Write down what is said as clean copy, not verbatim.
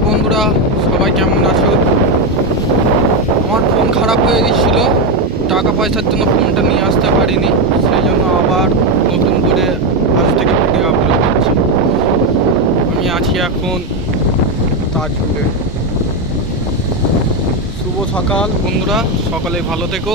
High বন্ধুরা, সবাই কেমন আছো? আমার ফোন খারাপ হয়ে গেছিল, টাকা পয়সার জন্য ফোনটা নিয়ে আসতে পারিনি। সেই জন্য আবার নতুন করে আজ থেকে ভিডিও আপলোড করছি। আমি আছি এখন তাজপুরে। শুভ সকাল বন্ধুরা, সকলে ভালো থেকো।